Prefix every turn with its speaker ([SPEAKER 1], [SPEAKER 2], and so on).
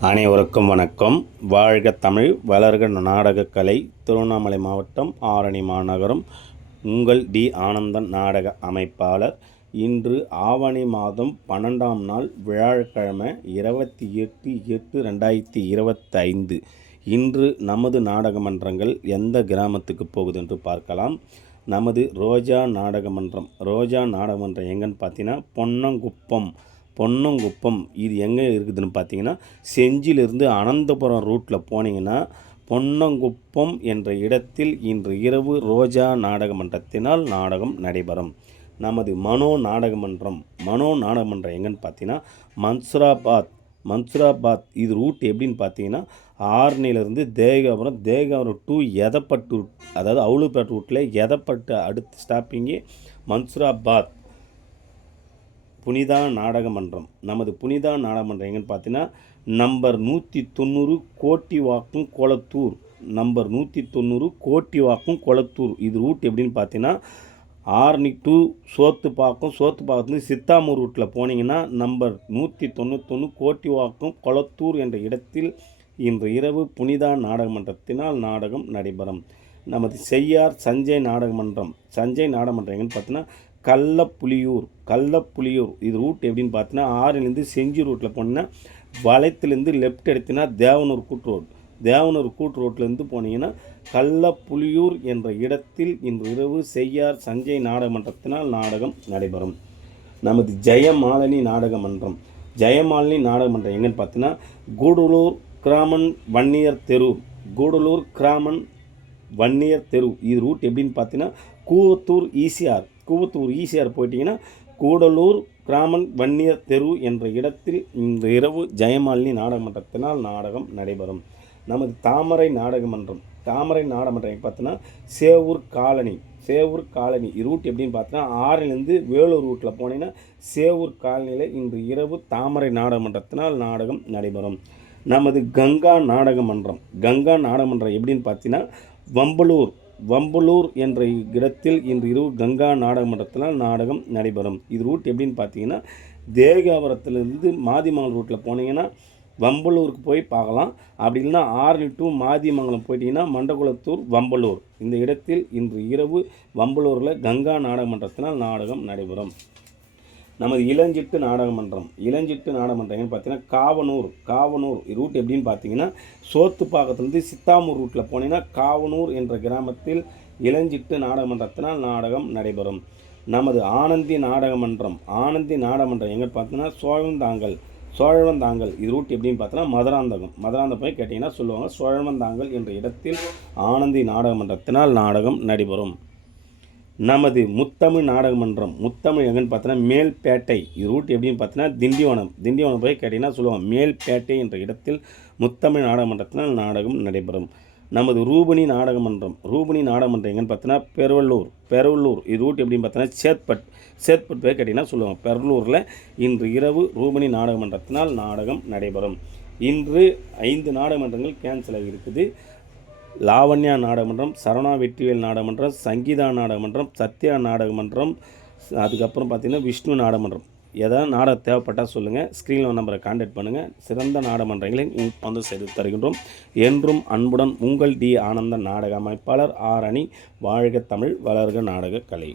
[SPEAKER 1] அனைவருக்கும் வணக்கம். வாழ்க தமிழ் வளர்க நாடகக்கலை திருவண்ணாமலை மாவட்டம் ஆரணி மாநகரம். உங்கள் டி. ஆனந்தன் நாடக அமைப்பாளர். இன்று ஆவணி மாதம் பன்னெண்டாம் நாள் வியாழக்கிழமை இருபத்தி எட்டு எட்டு ரெண்டாயிரத்தி இருபத்தைந்து. இன்று நமது நாடக மன்றங்கள் எந்த கிராமத்துக்கு போகுது என்று பார்க்கலாம். நமது ரோஜா நாடக மன்றம். ரோஜா நாடக மன்றம் எங்கன்னு பார்த்தீங்கன்னா பொன்னங்குப்பம். பொன்னங்குப்பம் இது எங்கே இருக்குதுன்னு பார்த்தீங்கன்னா செஞ்சிலிருந்து அனந்தபுரம் ரூட்டில் போனீங்கன்னா பொன்னங்குப்பம் என்ற இடத்தில் இன்று இரவு ரோஜா நாடக மன்றத்தினால் நாடகம் நடைபெறும். நமது மனோ நாடக மன்றம் மனோ நாடக மன்றம் எங்கன்னு பார்த்தீங்கன்னா மன்சுராபாத் மன்சுராபாத் இது ரூட் எப்படின்னு பார்த்தீங்கன்னா ஆர்னிலேருந்து தேகாபுரம் தேகாபுரம் டு எதப்பட்டு அதாவது அவுளுப்பேட் ரூட்டில் எதப்பட்டு அடுத்த ஸ்டாப்பிங்கு மன்சுராபாத் புனிதா நாடகமன்றம். நமது புனிதா நாடகமன்றம் எங்கன்னு பார்த்தீங்கன்னா நம்பர் நூற்றி தொண்ணூறு கோட்டிவாக்கம் கொளத்தூர் நம்பர் நூற்றி தொண்ணூறு கோட்டிவாக்கம் கொளத்தூர் இது ரூட் எப்படின்னு பார்த்தீங்கன்னா ஆர்னி டு சோத்துப்பாக்கம் சோத்துப்பாக்கத்துலேருந்து சித்தாமூர் ரூட்டில் போனீங்கன்னா நம்பர் நூற்றி தொண்ணூத்தொன்று கோட்டிவாக்கம் கொளத்தூர் என்ற இடத்தில் இன்று இரவு புனிதா நாடகமன்றத்தினால் நாடகம் நடைபெறும். நமது செய்யார் சஞ்சய் நாடகமன்றம். சஞ்சய் நாடகமன்றம் எங்கன்னு பார்த்தீங்கன்னா கள்ளப்புலியூர் கள்ளப்புலியூர். இது ரூட் எப்படின்னு பார்த்தீங்கன்னா ஆறுலேருந்து செஞ்சி ரூட்டில் போனீங்கன்னா வளையத்துலேருந்து லெஃப்ட் எடுத்தினா தேவனூர் கூட்டு ரோடு தேவனூர் கூட்டு ரோட்லேருந்து போனீங்கன்னா கள்ளப்புலியூர் என்ற இடத்தில் இன்று இரவு செய்யார் சஞ்சய் நாடகமன்றத்தினால் நாடகம் நடைபெறும். நமது ஜெயமாலினி நாடக மன்றம் ஜெயமாலினி நாடக மன்றம் எங்கன்னு பார்த்தீங்கன்னா கூடலூர் கிராமன் வன்னியர் தெரு கூடலூர் கிராமன் வன்னியர் தெரு இது ரூட் எப்படின்னு பார்த்தீங்கன்னா கூவத்தூர் ஈசிஆர். கூவத்தூர் ஈசிஆர் போயிட்டீங்கன்னா கூடலூர் கிராமன் வன்னியர் தெரு என்ற இடத்தில் இன்று இரவு ஜெயமாலினி நாடகமன்றத்தினால் நாடகம் நடைபெறும். நமது தாமரை நாடகமன்றம் தாமரை நாடகமன்றம் பார்த்தோன்னா பார்த்தீங்கன்னா Sevur colony Sevur colony route எப்படின்னு பார்த்தீங்கன்னா ஆறிலேருந்து வேலூர் ரூட்டில் போனீங்கன்னா சேவூர் காலனியில் இன்று இரவு தாமரை நாடகமன்றத்தினால் நாடகம் நடைபெறும். நமது கங்கா நாடகமன்றம் கங்கா நாடகமன்றம் எப்படின்னு பார்த்தீங்கன்னா வம்பலூர் வம்பலூர் என்ற இடத்தில் இன்று இரவு கங்கா நாடக மன்றத்தில் நாடகம் நடைபெறும். இது ரூட் எப்படின்னு பார்த்தீங்கன்னா தேகாபுரத்துலேருந்து மாதிமங்கலம் ரூட்டில் போனீங்கன்னா வம்பலூருக்கு போய் பார்க்கலாம். அப்படி இல்லைன்னா ஆறு டு மாதிமங்கலம் போயிட்டீங்கன்னா மண்டகுளத்தூர் வம்பலூர். இந்த இடத்தில் இன்று இரவு வம்பலூரில் கங்கா நாடக மன்றத்தினால் நாடகம் நடைபெறும். நமது இளஞ்சிட்டு நாடகமன்றம் இளஞ்சிட்டு நாடகமன்றம் பார்த்தீங்கன்னா காவனூர் காவனூர் ரூட் எப்படின்னு பார்த்தீங்கன்னா சோத்துப்பாக்கத்துலேருந்து சித்தாமூர் ரூட்டில் போனீங்கன்னா காவனூர் என்ற கிராமத்தில் இளஞ்சிட்டு நாடகமன்றத்தினால் நாடகம் நடைபெறும். நமது ஆனந்தி நாடகமன்றம் ஆனந்தி நாடகமன்றம் எங்கே பார்த்தீங்கன்னா சோழந்தாங்கல் சோழவந்தாங்கல் இது ரூட் எப்படின்னு பார்த்தோன்னா மதுராந்தகம். மதுராந்தகம் போய் கேட்டிங்கன்னா சொல்லுவாங்க சோழவந்தாங்கல் என்ற இடத்தில் ஆனந்தி நாடகமன்றத்தினால் நாடகம் நடைபெறும். நமது முத்தமிழ் நாடக மன்றம் முத்தமிழ் எங்கன்னு பார்த்தோன்னா மேல்பேட்டை ரூட் எப்படின்னு பார்த்தோன்னா திண்டிவனம். திண்டிவனம் போய் கேட்டிங்கன்னா சொல்லுவாங்க மேல்பேட்டை என்ற இடத்தில் முத்தமிழ் நாடக மன்றத்தினால் நாடகம் நடைபெறும். நமது ரூபணி நாடக மன்றம் ரூபணி நாடக மன்றம் எங்கன்னு பார்த்தோன்னா பெருவள்ளூர் பெருவள்ளூர் இது ரூட் எப்படின்னு பார்த்தோன்னா சேத்பட் சேத்பட் போய் கேட்டிங்கன்னா சொல்லுவாங்க பெரலூரில் இன்று இரவு ரூபணி நாடக மன்றத்தினால் நாடகம் நடைபெறும். இன்று ஐந்து நாடகமன்றங்கள் கேன்சல் ஆகியிருக்குது லாவண்யா நாடகமன்றம் சரவணா வெற்றிவேல் நாடகமன்றம் சங்கீதா நாடகமன்றம் சத்யா நாடகமன்றம் அதுக்கப்புறம் பார்த்திங்கன்னா விஷ்ணு நாடகமன்றம். ஏதாவது நாடகம் தேவைப்பட்டால் சொல்லுங்கள் ஸ்க்ரீனில் நம்பரை காண்டாக்ட் பண்ணுங்கள் சிறந்த நாடகமன்றங்களை வந்து செய்து தருகின்றோம். என்றும் அன்புடன் உங்கள் டி ஆனந்த நாடக அமைப்பாளர் ஆரணி வாழ்க தமிழ் வளர்க நாடக கலை.